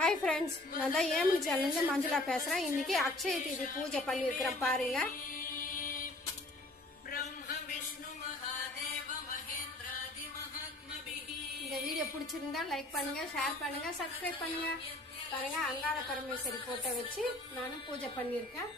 Hi friends நான் தான் Amy சேனல்ல மஞ்சுளா பேசுறேன். இன்னைக்கு அக்ஷய தீதி பூஜை பண்ணி இருக்கேன் பாருங்க. பிரம்ம விஷ்ணு மகாதேவ மகேந்திராதி மகாத்மபிஹி. இந்த வீடியோ பிடிச்சிருந்தா லைக் பண்ணுங்க, ஷேர் பண்ணுங்க, சப்ஸ்கிரைப் பண்ணுங்க. பாருங்க அங்காள பரமேஸ்வரி போட்டோ வச்சு நானும் பூஜை பண்ணி இருக்கேன்.